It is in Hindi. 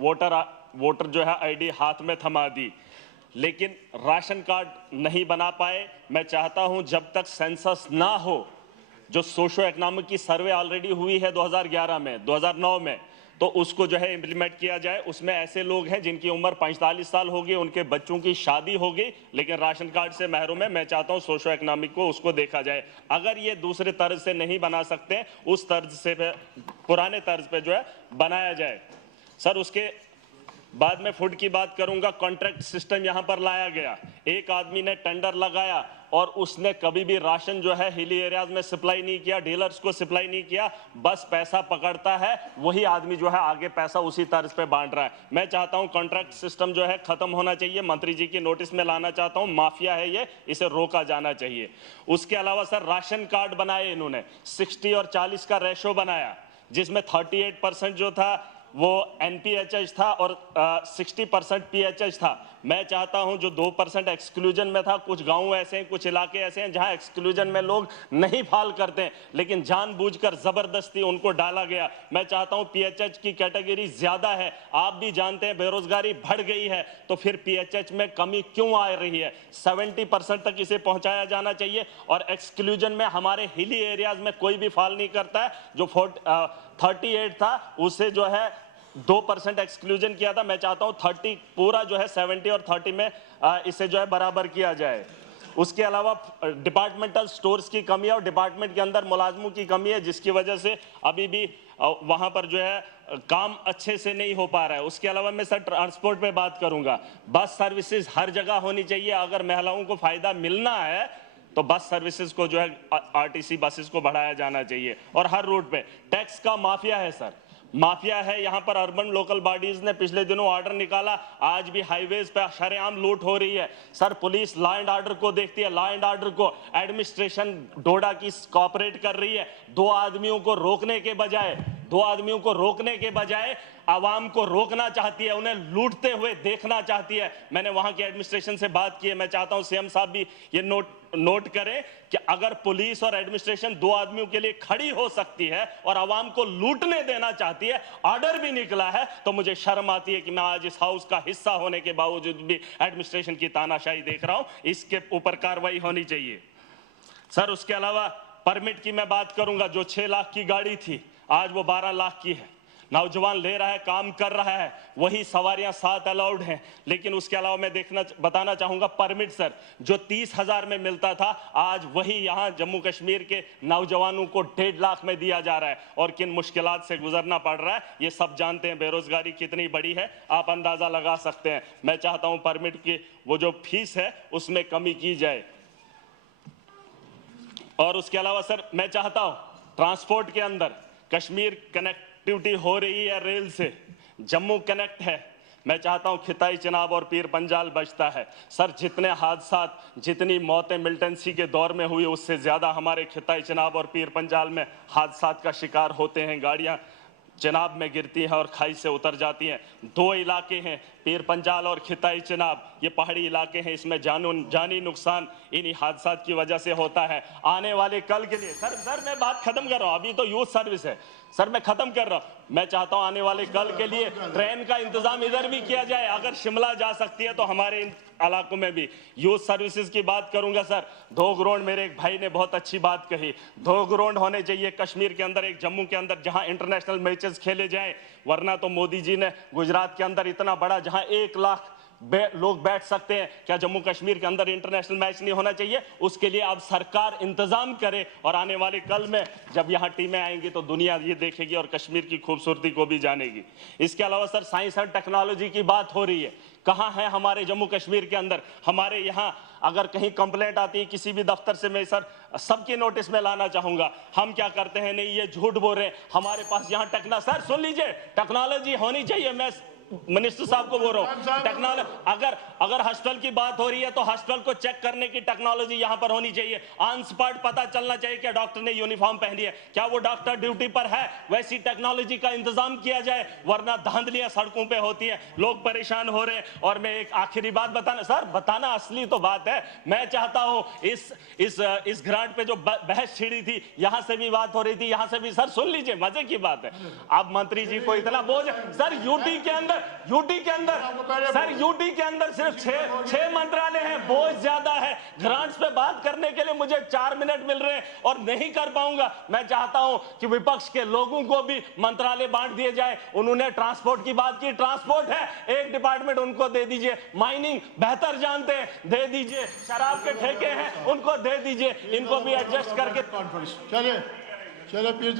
वोटर जो है आईडी हाथ में थमा दी, लेकिन राशन कार्ड नहीं बना पाए। मैं चाहता हूं जब तक सेंसस ना हो, जो सोशो इकोनॉमिक की सर्वे ऑलरेडी हुई है 2011 में, 2009 में, तो उसको जो है इम्प्लीमेंट किया जाए। उसमें ऐसे लोग हैं जिनकी उम्र 45 साल हो गई, उनके बच्चों की शादी हो गई, लेकिन राशन कार्ड से महरूम है। मैं चाहता हूं सोशो इकोनॉमिक को उसको देखा जाए। अगर ये दूसरे तर्ज से नहीं बना सकते, उस तर्ज से पुराने तर्ज पे जो है बनाया जाए। सर, उसके बाद में फूड की बात करूंगा। कॉन्ट्रैक्ट सिस्टम यहां पर लाया गया। एक आदमी ने टेंडर लगाया और उसने कभी भी राशन जो है हिली एरियाज में सप्लाई नहीं किया, डीलर्स को सप्लाई नहीं किया, बस पैसा पकड़ता है, वही आदमी जो है आगे पैसा उसी तर्ज पे बांट रहा है। मैं चाहता हूं कॉन्ट्रैक्ट सिस्टम जो है खत्म होना चाहिए। मंत्री जी की नोटिस में लाना चाहता हूं, माफिया है ये, इसे रोका जाना चाहिए। उसके अलावा सर, राशन कार्ड बनाए इन्होंने, 60 और 40 का रेशो बनाया, जिसमें 38% जो था वो एनपीएचएच था और 60% पीएचएच था। मैं चाहता हूं जो 2% एक्सक्लूजन में था, कुछ गांव ऐसे हैं, कुछ इलाके ऐसे हैं जहां एक्सक्लूजन में लोग नहीं फाल करते हैं, लेकिन जानबूझकर जबरदस्ती उनको डाला गया। मैं चाहता हूं पीएचएच की कैटेगरी ज्यादा है, आप भी जानते हैं बेरोजगारी बढ़ गई है, तो फिर पीएचएच में कमी क्यों आ रही है? 70% तक इसे पहुंचाया जाना चाहिए। और एक्सक्लूजन में हमारे हिली एरियाज में कोई भी फाल नहीं करता है। जो 38 था उसे जो है 2% एक्सक्लूजन किया था। मैं चाहता हूं 30 पूरा जो है 70 और 30 में इसे जो है बराबर किया जाए। उसके अलावा डिपार्टमेंटल स्टोर्स की कमी है और डिपार्टमेंट के अंदर मुलाजमों की कमी है, जिसकी वजह से अभी भी वहां पर जो है काम अच्छे से नहीं हो पा रहा है। उसके अलावा मैं सर ट्रांसपोर्ट पे बात करूंगा। बस सर्विसेज हर जगह होनी चाहिए। अगर महिलाओं को फायदा मिलना है तो बस सर्विसेज को जो है आरटीसी बसेस को बढ़ाया जाना चाहिए। और हर रूट पे टैक्स का माफिया है सर, माफिया है। यहां पर अर्बन लोकल बॉडीज ने पिछले दिनों ऑर्डर निकाला, आज भी हाईवेज पे शरेआम लूट हो रही है। Sir, police law and order को देखती है, लॉ एंड ऑर्डर को एडमिनिस्ट्रेशन डोडा की कोऑपरेट कर रही है। दो आदमियों को रोकने के बजाय आवाम को रोकना चाहती है, उन्हें लूटते हुए देखना चाहती है। मैंने वहां के एडमिनिस्ट्रेशन से बात की है। मैं चाहता हूं सीएम साहब भी ये नोट करें कि अगर पुलिस और एडमिनिस्ट्रेशन दो आदमियों के लिए खड़ी हो सकती है और आवाम को लूटने देना चाहती है, ऑर्डर भी निकला है, तो मुझे शर्म आती है कि मैं आज इस हाउस का हिस्सा होने के बावजूद भी एडमिनिस्ट्रेशन की तानाशाही देख रहा हूं। इसके ऊपर कार्रवाई होनी चाहिए। सर, उसके अलावा परमिट की मैं बात करूंगा। जो 6 लाख की गाड़ी थी, आज वो 12 लाख की है। नौजवान ले रहा है, काम कर रहा है, वही सवारियां 7 अलाउड हैं। लेकिन उसके अलावा मैं बताना चाहूंगा परमिट सर, जो 30,000 में मिलता था, आज वही यहां जम्मू कश्मीर के नौजवानों को 1.5 लाख में दिया जा रहा है। और किन मुश्किलात से गुजरना पड़ रहा है ये सब जानते हैं। बेरोजगारी कितनी बड़ी है आप अंदाजा लगा सकते हैं। मैं चाहता हूं परमिट की वो जो फीस है उसमें कमी की जाए। और उसके अलावा सर, मैं चाहता हूं ट्रांसपोर्ट के अंदर कश्मीर कनेक्टिविटी हो रही है रेल से, जम्मू कनेक्ट है। मैं चाहता हूं खिताई चिनाब और पीर पंजाल बचता है। सर, जितने हादसात, जितनी मौतें मिलिटेंसी के दौर में हुई, उससे ज्यादा हमारे खिताई चिनाब और पीर पंजाल में हादसात का शिकार होते हैं। गाड़ियां चिनाब में गिरती हैं और खाई से उतर जाती हैं। 2 इलाके हैं, पीर पंजाल और खिताई चिनाब, ये पहाड़ी इलाके हैं। इसमें जानी नुकसान इन्हीं हादसात की वजह से होता है। आने वाले कल के लिए सर मैं बात खत्म कर रहा हूं, अभी तो यूथ सर्विस है सर, मैं खत्म कर रहा हूं। मैं चाहता हूं आने वाले कल के लिए ट्रेन का इंतजाम इधर भी किया जाए। अगर शिमला जा सकती है तो हमारे इन इलाकों में भी। यूथ सर्विसेज की बात करूंगा सर, 2 ग्राउंड, मेरे एक भाई ने बहुत अच्छी बात कही, 2 ग्राउंड होने चाहिए कश्मीर के अंदर, एक जम्मू के अंदर, जहां इंटरनेशनल मैचेस खेले जाएं। वरना तो मोदी जी ने गुजरात के अंदर इतना बड़ा, जहां 1 लाख लोग बैठ सकते हैं, क्या जम्मू कश्मीर के अंदर इंटरनेशनल मैच नहीं होना चाहिए? उसके लिए अब सरकार इंतजाम करे। और आने वाले कल में जब यहां टीमें आएंगी तो दुनिया ये देखेगी और कश्मीर की खूबसूरती को भी जानेगी। इसके अलावा सर, साइंस और टेक्नोलॉजी की बात हो रही है। कहां है हमारे जम्मू कश्मीर के अंदर? हमारे यहां अगर कहीं कंप्लेंट आती है किसी भी दफ्तर से, मैं सर सबके नोटिस में लाना चाहूंगा। हम क्या करते हैं, नहीं ये झूठ बोल रहे हैं, हमारे पास यहां सर सुन लीजिए, टेक्नोलॉजी होनी चाहिए। मैं मिनिस्टर साहब को बोल रहा हूं, टेक्नोलॉजी, अगर हॉस्टल की बात हो रही है तो हॉस्टल को चेक करने की टेक्नोलॉजी यहां पर होनी चाहिए। ऑन स्पॉट पता चलना चाहिए क्या डॉक्टर ने यूनिफॉर्म पहनी है, क्या वो डॉक्टर ड्यूटी पर है, वैसी टेक्नोलॉजी का इंतजाम किया जाए। वरना धांधलियां सड़कों पे होती हैं, लोग परेशान हो रहे हैं। और मैं एक आखिरी बात बताना असली तो बात है। मैं चाहता हूं इस ग्रांट पे जो बहस छिड़ी थी, यहां से भी बात हो रही थी, यहां से भी। सर सुन लीजिए, मजे की बात है, अब मंत्री जी को इतना बोझ सर, यूटी के अंदर यूटी के अंदर सर, यूटी के अंदर सिर्फ छह मंत्रालय हैं, बोझ ज्यादा है। ग्रांट्स पे बात करने के लिए मुझे 4 मिनट मिल रहे हैं और नहीं कर पाऊंगा। मैं चाहता हूं कि विपक्ष के लोगों को भी मंत्रालय बांट दिए जाए। उन्होंने ट्रांसपोर्ट की बात की, ट्रांसपोर्ट है, एक डिपार्टमेंट उनको दे दीजिए। माइनिंग बेहतर जानते हैं, दे दीजिए। शराब के ठेके हैं, उनको दे दीजिए। इनको भी एडजस्ट करके कॉन्फ्रेंस चले पीर